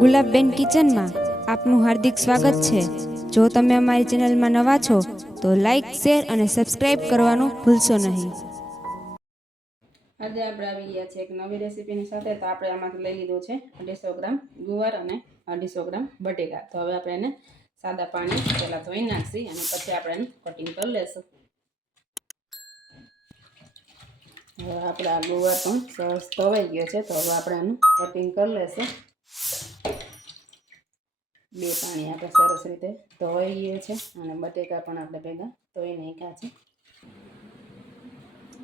ગુલાબબેન કિચનમાં આપનું હાર્દિક સ્વાગત છે. જો તમે અમારી ચેનલમાં નવા છો, તો લાઈક શેર અને સબસ્ક્રાઈબ કરવાનું ભૂલશો નહીં. આજે આપણે આવી ગયા છે એક નવી રેસીપીની સાથે, તો આપણે આમાંથી લઈ લીધું છે અઢીસો ગ્રામ ગુવાર અને અઢીસો ગ્રામ બટેકા. તો હવે આપણે એને સાદા પાણી પહેલાં ધોઈ નાખશી અને પછી આપણે એનું કટિંગ કરી લેશું. હવે આપણે આ ગુવાર પણ સરસ ધોવાઈ ગયો છે, તો હવે આપણે એનું કટિંગ કરી લેશું. બે પાણી આપણે સરસ રીતે ગયા છે અને બટેકા પણ આપણે ભેગા ધોઈ નાખ્યા છે.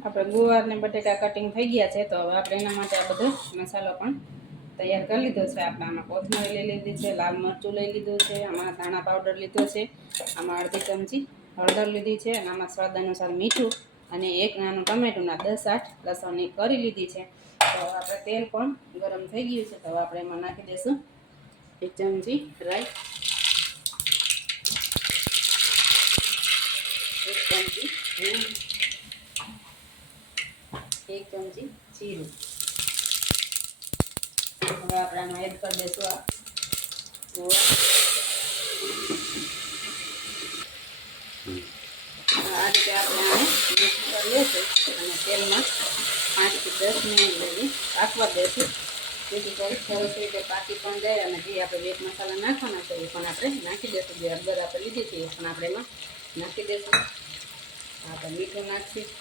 આપણે ગુવારને બટેકા કટિંગ થઈ ગયા છે, તો હવે આપણે એના માટે આ બધો મસાલો પણ તૈયાર કરી લીધો છે. આપણે આમાં કોથમરી લઈ લીધી છે, લાલ મરચું લઈ લીધું છે, આમાં ધાણા પાવડર લીધો છે, આમાં અડધી ચમચી હળદર લીધી છે અને આમાં સ્વાદ અનુસાર મીઠું અને એક નાનું ટમેટુંના દસ આઠ લસણની કરી લીધી છે. તો આપણે તેલ પણ ગરમ થઈ ગયું છે, તો આપણે એમાં નાખી દઈશું. એક ચમચી રાઈ એક ચમચી હિંગ એક ચમચી જીરું હવે આપણે આમાં એડ કરી દઈશું આ ગોળ. આ રીતે આપણે આને મિક્સ કરી લઈશું અને તેલમાં પાંચથી દસ મિનિટ લગી રાખવા દઈશું જેથી કરી સરસ રીતે પાકી પણ જાય અને જે આપણે વેટ મસાલા નાખવાના છે એ પણ આપણે નાખી દઈશું જે અગર આપણે લીધી છે એ પણ આપણે એમાં નાખી દઈશું આપણે મીઠું નાખીશું.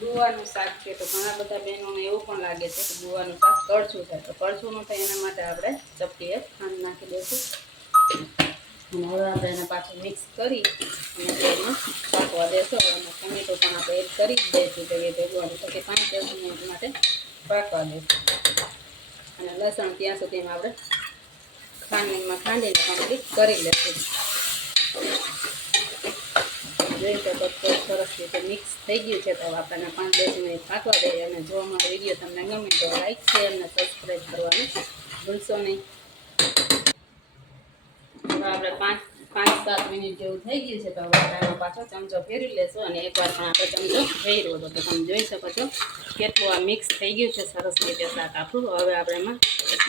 ગુવાનું શાક છે તો ઘણા બધા બહેનોને એવું પણ લાગે છે કે ગુવાનું શાક કડછું થાય તો કડછું ન થાય એના માટે આપણે ચપટીએ ખાંડ નાખી દઈશું અને હવે એને પાછું મિક્સ કરી અને તેમાં પાકવા દેશું. અને એમાં ટમેટો પણ આપણે એડ કરી જ દઈશું તો એ ભેગું પછી પાંચ દસ મિનિટ માટે પાકવા દઈશું અને લસણ ત્યાં સુધીમાં આપણે ખાંડમાં ખાંડીને કમ્પ્લીટ કરી લઈશું જોઈ શકો તો સરસ રીતે મિક્સ થઈ ગયું છે. તો આપણને પાંચ દસ મિનિટ પાકવા દઈએ. અને જો અમારો વીડિયો તમને ગમે તો લાઈક શેર અને સબસ્ક્રાઈબ કરવાનું ભૂલશો નહીં. આપણે પાંચ પાંચ, સાત મિનિટ જેવું થઈ ગયું છે, તો હવે આપણે પાછો ચમચો ફેરવી લેશું અને એકવાર પણ આપણે ચમચો ફેરવો. તો તમે જોઈ શકો છો કેટલું આ મિક્સ થઈ ગયું છે, સરસ રીતે શાક આપણું. હવે આપણે એમાં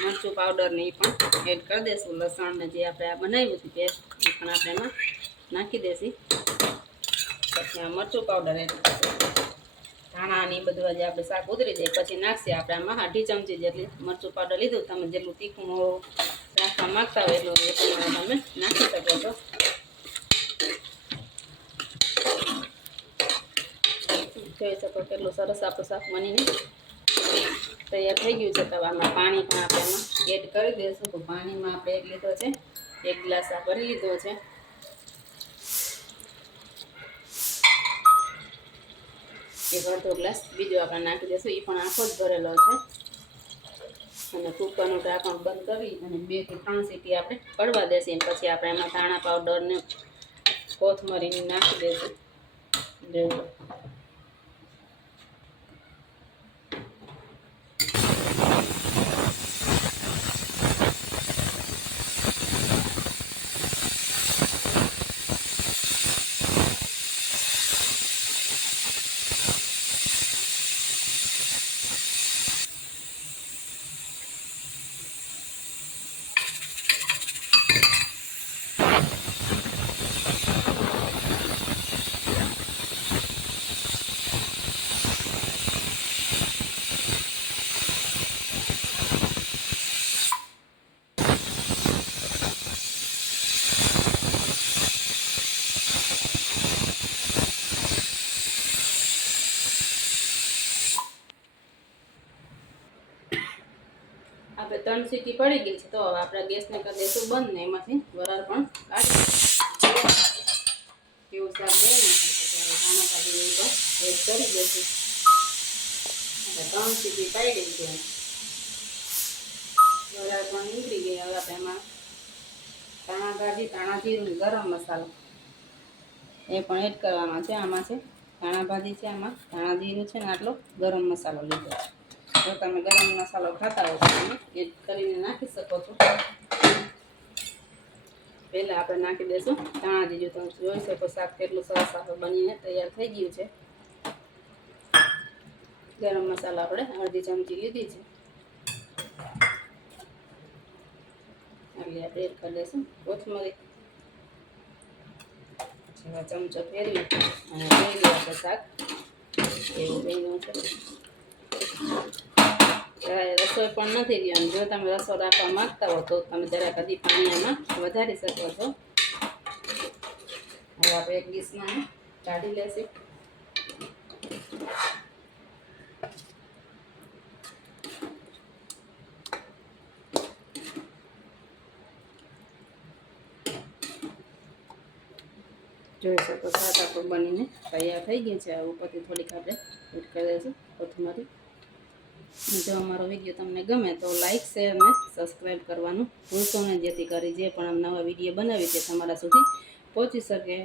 મરચું પાવડરને પણ એડ કરી દઈશું લસણને જે આપણે આ બનાવ્યું હતું પેસ્ટ એ પણ આપણે એમાં નાખી દઈશું પછી આ મરચું પાવડર એડ ધાણા ને એ બધું જે આપણે શાક ઉતરી જાય, પછી નાખશે આપણે આમાં અઢી ચમચી જેટલી મરચું પાવડર લીધું, તમે જેટલું તીખું મોળું માગતા હોય એટલું એ પ્રમાણે તમે નાખી શકો છો જોઈ શકો કેટલું સરસ આપણું શાક બનીને તૈયાર થઈ ગયું છે તવામાં પાણી પણ આપણે એડ કરી દઈશું તો પાણીમાં આપણે એક લીધો છે એક ગ્લાસ આ ભરી લીધો છે એક અડધો ગ્લાસ બીજો આપણે નાખી દઈશું એ પણ આખો જ ભરેલો છે અને કૂકરનું ઢાંકણ બંધ કરી અને બેથી ત્રણ સીટી આપણે પડવા દેશે પછી આપણે એમાં ધાણા પાવડરને કોથમરીને નાખી દેશું. જેવું આપણે ત્રણ સીટી પડી ગઈ છે, તો હવે આપણે ગેસને કરી દઈશું બંધ ને એમાંથી વરાળ પણ કાઢી. કેવું શાક બે ને ત્યારે ધાણા કાઢી લઈ તો એડ કરી દઈશું. ત્રણ સીટી પાડી છે. વરાળ પણ નીકળી ગઈ હવે આપણે એમાં ધાણા ભાજી ધાણા જીરું, ગરમ મસાલો. એ પણ એડ કરવાના છે, આમાં છે. ધાણા ભાજી છે, આમાં ધાણા જીરું છે ને આટલો ગરમ મસાલો લીધો છે. જો તમે ગરમ મસાલો ખાતા હો તો એડ કરીને નાખી શકો છો. પહેલાં આપણે નાખી દઈશું. ધાણા જીરું તમે જોઈ શકો શાક કેટલું સરસ આપણે બનીને તૈયાર થઈ ગયું છે. ગરમ મસાલા આપણે અડધી ચમચી લીધી છે. એટલે આપણે એડ કરી દઈશું. કોથમરી. જેવા ચમચો ફેરવી અને લઈએ આપણે શાક. એવું બન્યું છે. રસોઈ પણ નથી રહ્યો જો તમે રસો રાખવા માંગતા હો તો તમે જરા કદી પાણી એમાં વધારી શકો છો. હવે આપણે એક ડીશમાં કાઢી લેશું. જોઈ શકો શાક આપણું બનીને તૈયાર થઈ ગયું છે. ઉપરથી થોડીક આપણે એડ કરી દઈશું. કોથમરી. જો અમારો વીડિયો તમને ગમે તો લાઇક શેર અને સબસ્ક્રાઈબ કરવાનું ભૂલશો નહીં. જેથી કરી જે પણ નવા વીડિયો બનાવી તે તમારા સુધી પહોંચી શકે.